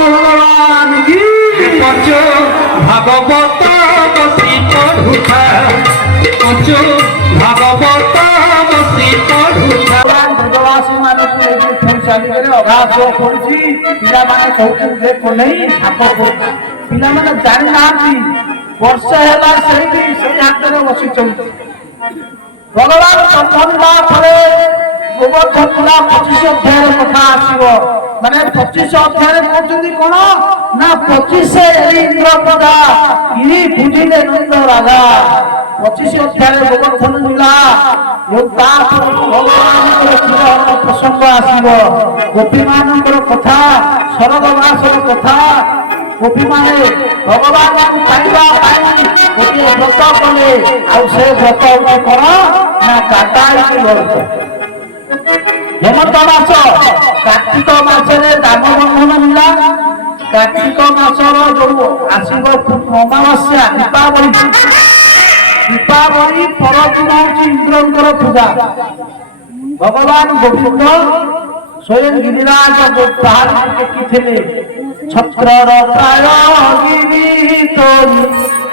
ভগবান কি পঞ্চ ভাগবত বসি পড়ুথা পঞ্চ ভাগবত বসি পড়ুথা ব্রজবাসী ମାନଙ୍କୁ ନେଇକି ପୁଣି ଚାଲିଗଲେ ଅଘାତ କରୁଛି ପିଲାମାନେ କହୁଛନ୍ତି ଯେ କୋନେଇ ସାପ କରୁଛି ପିଲାମାନେ ଜାଣିନାହାନ୍ତି ବର୍ଷେ ହେଲା ସେଇଠି ସେଇ ହାତରେ ବସିଛନ୍ତି ଭଗବାନ ସମ୍ଭଳିବା ପରେ ଗୋବର୍ଦ୍ଧନ ପୁରା 25 ଅଧ୍ୟାୟର କଥା ଆସିବ ମାନେ 25 ଅଧ୍ୟାୟରେ କହୁଛନ୍ତି କଣ ନା 25 ଇନ୍ଦ୍ର ପ୍ରଜା ଇନି ବୁଝିଲେ ନନ୍ଦ ରାଜା 25 ଅଧ୍ୟାୟରେ ଗୋବର୍ଦ୍ଧନ ମିଳା ତାପରେ ଭଗବାନଙ୍କର ପ୍ରସଙ୍ଗ ଆସିବ ଗୋପୀମାନଙ୍କର କଥା ଶରଦଦାସର କଥା ଗୋପୀମାନେ ଭଗବାନଙ୍କୁ ପାଇବା ପାଇଁ ଗୋଟିଏ ବ୍ରତ କଲେ ଆଉ ସେ ବ୍ରତ ହଉଛି କଣ ନା କାଟାଳୀ ବ୍ରତ ହେମନ୍ତ ମାସ କାର୍ତ୍ତିକ ମାସରେ ଦାମ ବନ୍ଧନ ମିଳା କାର୍ତ୍ତିକ ମାସର ଯୋଉ ଆସିବ ଅମାବାସ୍ୟା ଦୀପାବଳି ପରଦିନ ହଉଛି ଇନ୍ଦ୍ରଙ୍କର ପୂଜା ଭଗବାନ ଗୋବିନ୍ଦ ସ୍ୱୟଂ ଗିରିରାଜ ପାହାଡ଼ ଟେକିଥିଲେ ଛତ୍ରର ପ୍ରାୟ ଗିରି ତୋରି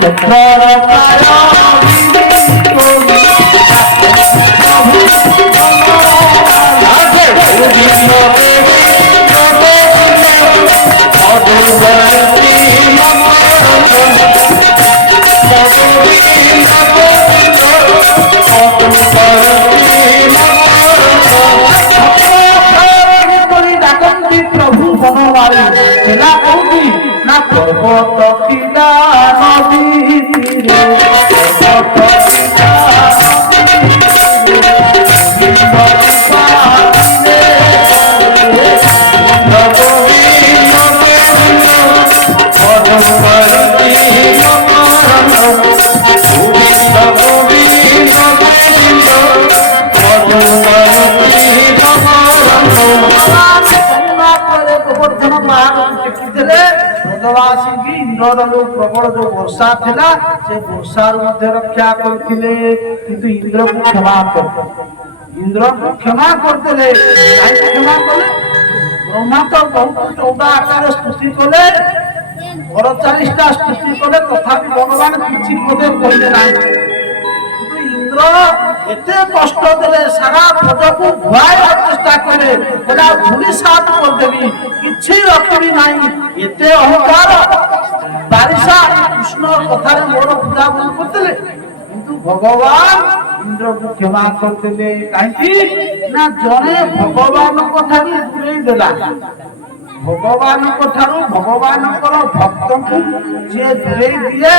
ଛତ୍ରର ପ୍ରାୟ प्रभु बनवारी सेना कौटी ना पर्वत किला नदी तीरे प्रबल जो वर्षा थिला से वर्षा मध्य रक्षा करथिले किंतु इंद्र को क्षमा करते क्षमा कले ब्रह्मा तो बहुत 14 आकार स्तुति कले 48टा स्तुति कले तथापि भगवान किछि पदे कहले नाही किंतु इंद्र एते कष्ट देले सारा प्रजा को भय चेष्टा करे बोला भूली साथ कर देबी किछि रखबी नाही एते अहंकार बारिशा कृष्ण कथार मोर पूजा बंद करते किंतु भगवान इंद्र को क्षमा करते कहीं ना जने भगवान कथा भी दूरे देला भगवान कथारू भगवान भक्त को जे दूरे दिए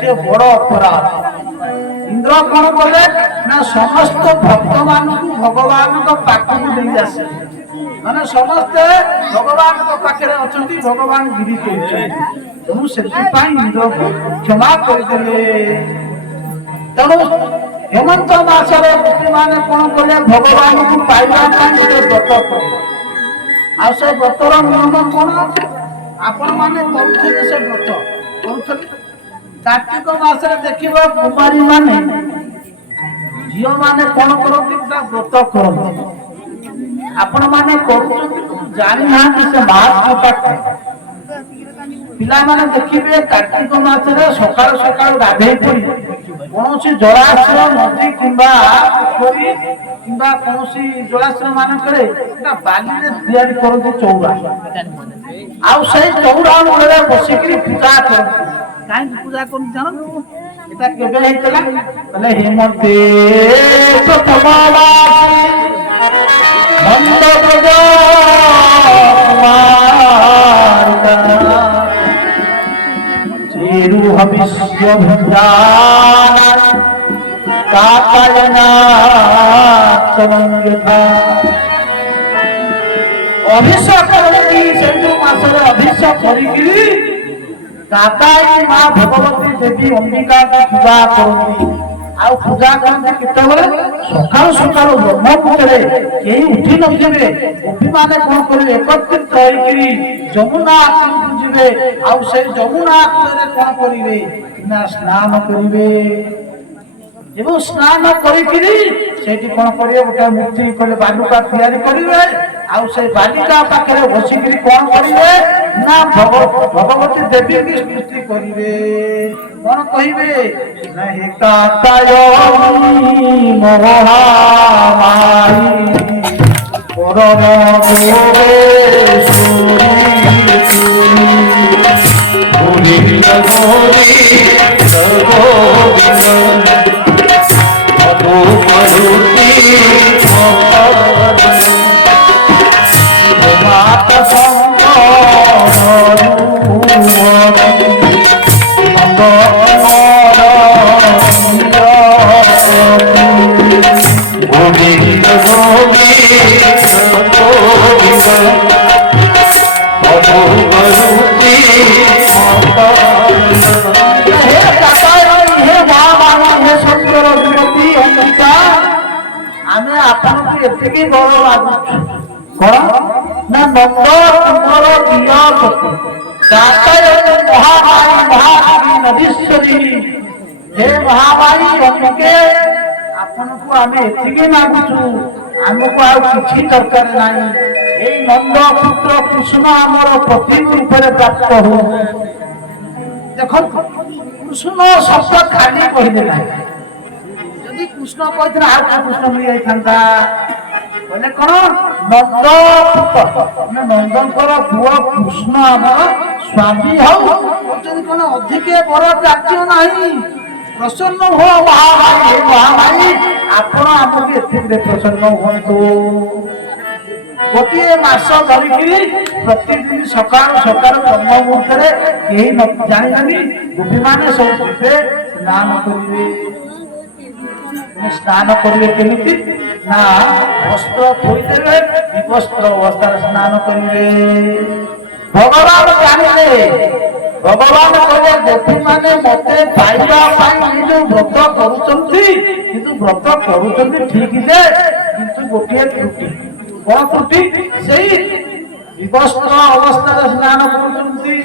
से बड़ अपराध इंद्र कौन कले ना समस्त भक्त मान भगवान पाखक नहीं आसे माने समस्ते भगवान पाखे अछंती भगवान गिरी तेणु से इंद्र क्षमा करदे तेणु हेमंत मासरे गोपी माने कौन कले भगवान को पाइबा गोटे व्रत कले आ से व्रतर नियम कौन आपण माने करुथिले से व्रत करुथिले कार्तिक मासरे देखिबा कुमारी माने झियो माने कौन करती व्रत करती आपण माने करूछंती जानि ना से महात्मा पाठ पिला माने देखिबे कार्तिक मासरे सकाळ सकाळ गाधे पड़ी कोनोसी जलाशय नदी किंबा पोखरी किंबा कोनोसी जलाशय मान करे ना बाली रे तैयारी करते चौरा आउ से चौरा रे बसिकरी पूजा करते काई पूजा कोन जान एटा केबे हेतला बोले हेमंते तो तमावासी नंद प्रजा चेरु हविष्य भद्रान काकायना समन्विता अभिषेक करती सेतु मासरे अभिषेक करिगिरी काकाई मां भगवती देवी अंबिका की पूजा करती आउ पूजा करते केतेबेले सकाळ सकाळ ब्रह्मपुत्रे केही उठी नथिबे गोपी माने कोन करिवे एकत्रित होइकिरी जमुना आश्रम जिवे आउ से जमुना आश्रमरे कोन करिवे ना स्नान करिवे एवं स्नान करिकिरी सेठी कोन करिवे गोटे मूर्ति कले बालुका तैयारी करिवे आउ से बालिका पाखरे बसिकिरी कोन करिवे ना না ভগবতী দেবীকে স্তুতি করিবে কোন কহিবে না হে কাতায়নী মহামায়ী পরম ଆମେ ଆପଣଙ୍କୁ ଏତିକି ବଳ ଲାଗୁଛୁ କଣ ନା ନନ୍ଦ ତୁମର ଦିଅ ମହାମାରୀ ମହାଦେବୀ ନଦୀଶ୍ୱରୀ ହେ ମହାମାରୀ ଅମ୍ବିକେ ଆପଣଙ୍କୁ ଆମେ ଏତିକି ମାଗୁଛୁ ଆମକୁ ଆଉ କିଛି ଦରକାର ନାହିଁ ଏଇ ନନ୍ଦ ପୁତ୍ର କୃଷ୍ଣ ଆମର ପ୍ରତିମ ରୂପରେ ପ୍ରାପ୍ତ ହଉ ଦେଖନ୍ତୁ କୃଷ୍ଣ ଶବ୍ଦ ଖାଲି କହିଲେ ନାହିଁ ଯଦି କୃଷ୍ଣ କହିଥିଲେ ଆଉ କୋଉ କୃଷ୍ଣ ମିଳିଯାଇଥାନ୍ତା କହିଲେ କଣ ନନ୍ଦ ନନ୍ଦଙ୍କର ପୁଅ କୃଷ୍ଣ ଆମର ସ୍ୱାମୀ ହଉ କହୁଛନ୍ତି କଣ ଅଧିକ ବଡ କାର୍ଯ୍ୟ ନାହିଁ ପ୍ରସନ୍ନ ହୁଅ ମହାମାରୀ ମହାମାରୀ ଆପଣ ଆମକୁ ଏଥିରେ ପ୍ରସନ୍ନ ହୁଅନ୍ତୁ ଗୋଟିଏ ମାସ ଧରିକିରି ପ୍ରତିଦିନ ସକାଳୁ ସକାଳୁ ବ୍ରହ୍ମ ମୁହୂର୍ତ୍ତରେ କେହି ଜାଣିନାହାନ୍ତି ଗୋପୀମାନେ ସବୁ ଯିବେ ସ୍ନାନ କରିବେ ସ୍ନାନ କରିବେ କେମିତି ନା ବସ୍ତ୍ର ଧୋଇଦେବେ ବିବସ୍ତ୍ର ଅବସ୍ଥାରେ ସ୍ନାନ କରିବେ ଭଗବାନ ଜାଣିଲେ ଭଗବାନ କହିଲେ ଗୋପୀମାନେ ମତେ ପାଇବା ପାଇଁ ଯୋଉ ବ୍ରତ କରୁଛନ୍ତି କିନ୍ତୁ ବ୍ରତ କରୁଛନ୍ତି ଠିକ ଯେ କିନ୍ତୁ ଗୋଟିଏ ତ୍ରୁଟି କଣ ତ୍ରୁଟି ସେଇ ବିବସ୍ତ୍ର ଅବସ୍ଥାରେ ସ୍ନାନ କରୁଛନ୍ତି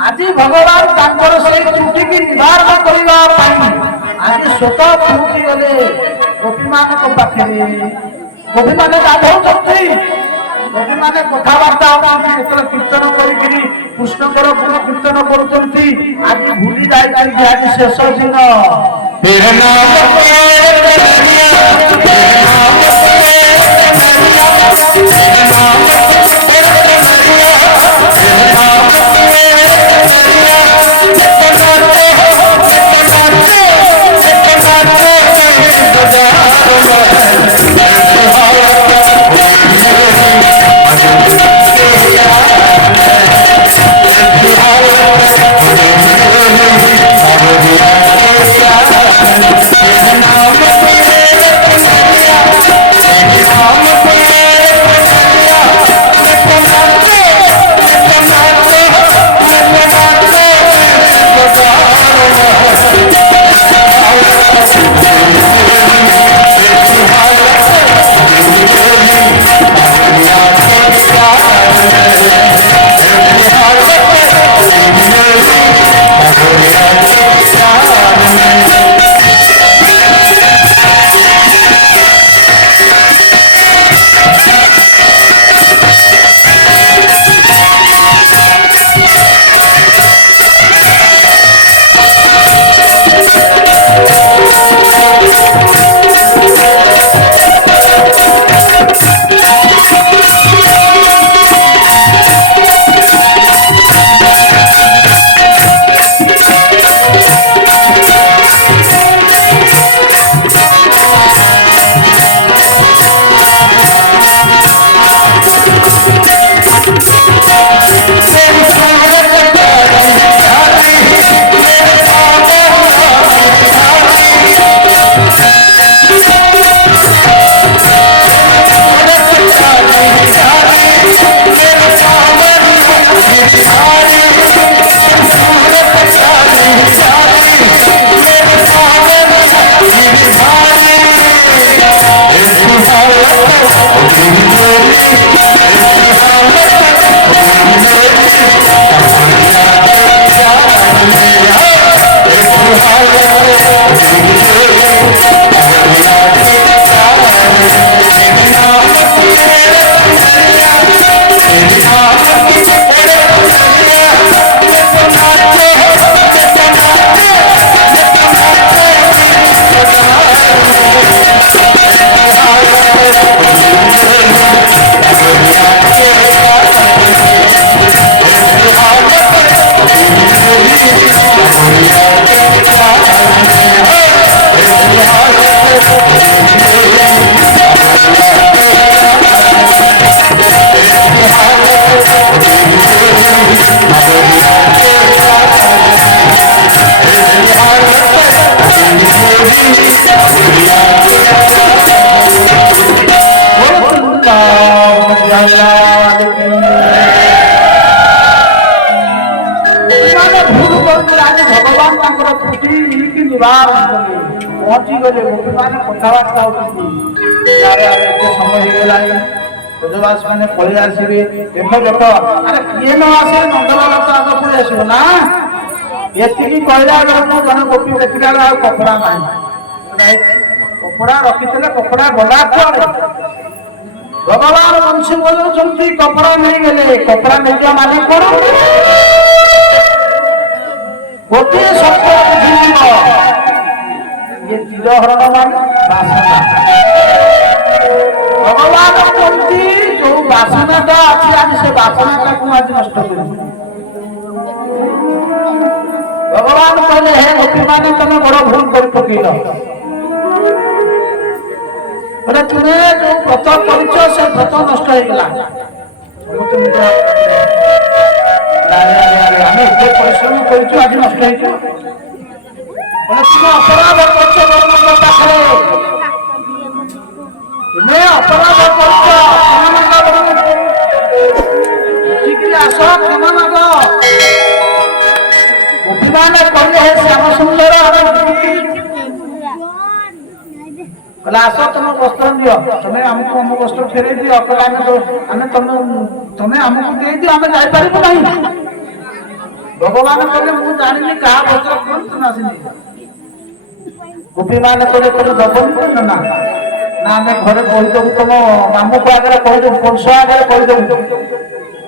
ଆଜି ଭଗବାନ ତାଙ୍କର ସେଇ ତ୍ରୁଟିକି ନିବାରଣ କରିବା ପାଇଁ ଆଜି ସ୍ୱତଃ ପହଞ୍ଚି ଗଲେ ଗୋପୀମାନଙ୍କ ପାଖରେ ଗୋପୀମାନେ ଗାଧଉଛନ୍ତି ଗୋପୀମାନେ କଥାବାର୍ତ୍ତା ହଉଛନ୍ତି ଯେତେବେଳେ କୀର୍ତ୍ତନ କରିକିରି କୃଷ୍ଣଙ୍କର ଗୁଣ କୀର୍ତ୍ତନ କରୁଛନ୍ତି ଆଜି ଭୁଲି ଯାଇଛନ୍ତି ଆଜି ଶେଷ ଦିନ आज भगवान तांकर त्रुटि की निवारण कले पहुंची गले गोपी माने कथाबार्ता होती यारे एते समय हो गेलानी ब्रजवास माने पळे आसीबे देखो देखो अरे किए न आसे नंदलाल तो आगे पळे आसीबो ना एतिकी कहला बेलू जन गोपी देखिला कपड़ा नाही कपड़ा रखिले कपड़ा गला कुआडे भगवान वंश बोलुछंती कपड़ा नहीं गले कपड़ा नहीं जा माने कोन गोटे शब्द बुझिबो ये चिरहरण मान वासना भगवान कहती जो वासना दा अछि आज से वासना का को आज नष्ट कर भगवान कहले हे गोपी माने तने बड़ भूल कर पकीलो अरे तुने जो व्रत परिचय से व्रत नष्ट हो गला हमें एते परिश्रम करिछु आज नष्ट हो बोले तुम अपराध करछो ब्रह्म पाखरे तुम्हें अपराध करछो क्षमा मांगो ठीक आसो क्षमा मांगो बुद्धिमान कहले हे श्याम सुंदर कला आसो तुम वस्त्र दियो तुम्हें हमको हम वस्त्र फेरे दियो कला हमें तुम्हें हमको दे दियो हमें जाई पारिबो नहीं भगवान कहले मु जानिनी का वस्त्र कोन तुनासिनी गोपी मान कहले तोर दबन कोन ना ना हमें घरे कहि दउ तुम मामू को आगे कहि दउ वंश आगे कहि दउ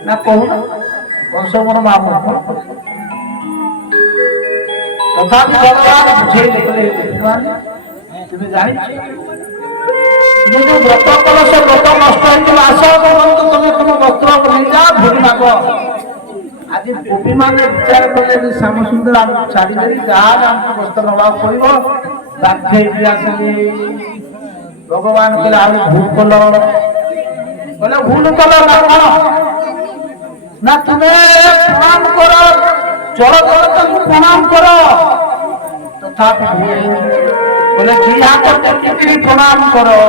ना कहू वंश मोर मामू तथापि भगवान बुझे निकले भगवान तुम्हें जानी ये जो व्रत कल से व्रत नष्ट हो आस तुम्हें तुम वस्त्र नहीं जा भोगी माग आज गोपी माने विचार कले श्याम सुंदर आम छाड़ी जहाँ आमको वस्त्र नवा पड़ो बाध्य आसिले भगवान कहले आ भूल कल बोले भूल कल ना तुम्हें प्रणाम करो जड़ जड़ प्रणाम करो तथापि बोले जी हाथ टेकी प्रणाम करो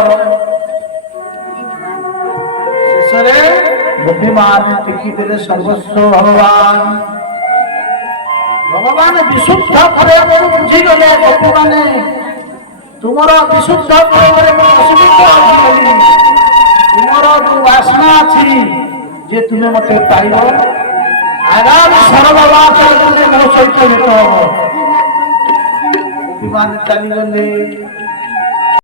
शेषे गोपी मान टेकी देले सर्वस्व भगवान विशुद्ध प्रेम बुझी गले गोपी माने तुमर विशुद्ध प्रेम तुमर जो वासना अच्छी जे तुम्हें मत पाइब आगामी सरलवास मो सहित भेट हम गोपी मान चली गले